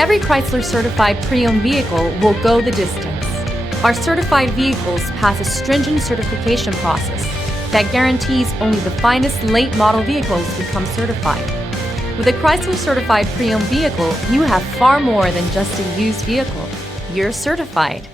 Every Chrysler certified pre-owned vehicle will go the distance. Our certified vehicles pass a stringent certification process that guarantees only the finest late model vehicles become certified. With a Chrysler certified pre-owned vehicle, you have far more than just a used vehicle. You're certified.